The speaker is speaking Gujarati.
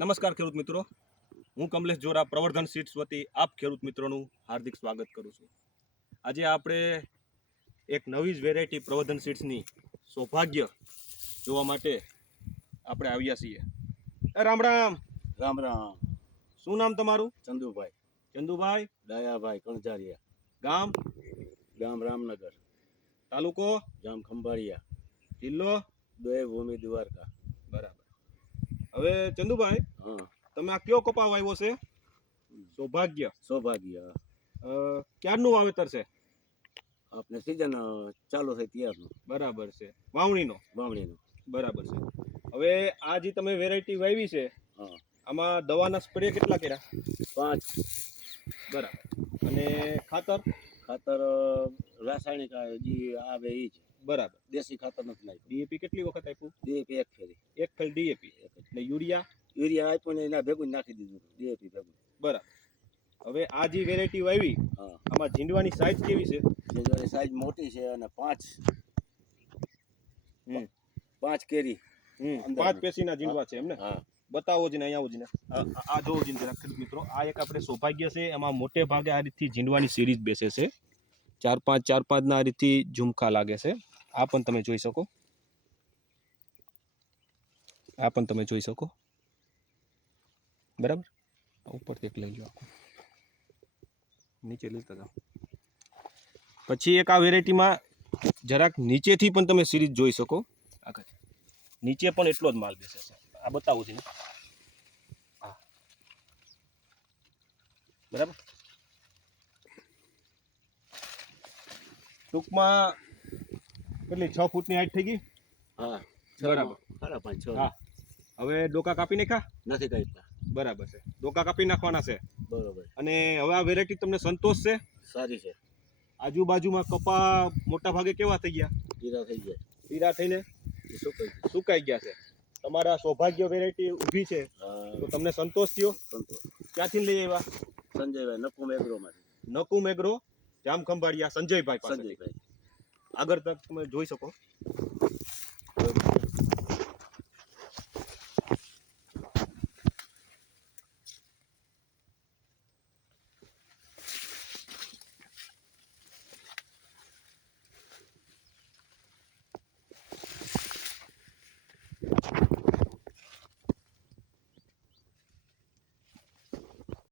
નમસ્કાર ખેડૂત મિત્રો, હું કમલેશ જોરા પ્રવર્ધન સીડ્સ વતી આપ ખેડૂત મિત્રોનું હાર્દિક સ્વાગત કરું છું. આજે આપણે એક નવી જ વેરાયટી પ્રવર્ધન સીડ્સની સૌભાગ્ય જોવા માટે આપણે આવ્યા છીએ. રામ રામ. રામ રામ. શું નામ તમારું? ચંદુભાઈ. ચંદુભાઈ. દયાભાઈ કણજારિયા. ગામ? ગામ રામનગર. તાલુકો? ગામ ખંભાળિયા. જિલ્લો? દેવભૂમિ દ્વારકા. બરાબર. હવે ચંદુભાઈ, હા, તમે આ કયો કપા વાવ્યો છે? સૌભાગ્ય. સૌભાગ્ય. ક્યારનું વાવેતર છે? આપણે સિઝન ચાલુ થઈ ત્યારનું. બરાબર છે. વાવણીનો? વાવણીનું. બરાબર છે. હવે આ જે તમે વેરાયટી વાવી છે, હા, આમાં દવાના સ્પ્રે કેટલા કર્યા? 5. બરાબર. અને ખાતર? ખાતર રાસાયણિક જે આવે એ જ. બરાબર. દેશી ખાતર નથી નાખ્યું. ડીએપી કેટલી વખત આપ્યું? ડીએપી એક ફેરી. એક ફેર ડીએપી. અને યુરિયા? યુરિયા આપ્યું ને એના ભેગું જ નાખી દીધું ડીએપી ભેગું. બરાબર. હવે આ જે વેરાયટી વાવી, હા, આમાં ઝીંડવાની સાઈઝ કેવી છે? જેની સાઈઝ મોટી છે અને 5 કેરી. 5 પેશીના ઝીંડવા છે એમને? હા. બતાવો જ ને, અહીંયા આવો જ ને. આ જોવો જ ને જરા ખેડૂત મિત્રો, આ એક આપણે સૌભાગ્ય છે. એમાં મોટે ભાગે આ રીતથી ઝીંડવાની સિરીઝ બેસે છે. 4-5 ના આ રીતથી ઝુમખા લાગે છે. આ પણ તમે જોઈ શકો. આ પણ તમે જોઈ શકો. બરાબર. ઉપરથી એક લઈ લો, આખું નીચે લેતા જાઓ. પછી એક આ વેરાયટીમાં જરાક નીચેથી પણ તમે સિરીઝ જોઈ શકો. આગળ નીચે પણ એટલો જ માલ બેસે છે. આ બતાવું છું ને. હા, બરાબર. ટૂંકમાં કેટલી 6 ફૂટની હાઈટ થઈ ગઈ? હા, બરાબર. 5.5-6. હા. હવે ડોકા કાપી નાખ્યા? નથી કાઢતા. બરાબર છે. ડોકા કાપી નાખવાના છે. બરોબર. અને હવે આ વેરાયટી તમને સંતોષ છે? સારી છે. આજુબાજુમાં કપા મોટા ભાગે કેવા થઈ ગયા? જીરા થઈ જાય. પીરા થઈને એ સુકાઈ જાય. સુકાઈ ગયા છે. તમારા સૌભાગ્ય વેરાયટી ઊભી છે, તો તમને સંતોષ થયો? સંતોષ. ક્યાંથી લઈ આવ્યા? સંજયભાઈ નકુમ એગ્રોમાંથી. નકુમ એગ્રો, જામ ખંભાળિયા, સંજયભાઈ પાસે. સંજયભાઈ. આગળ તક તમે જોઈ શકો.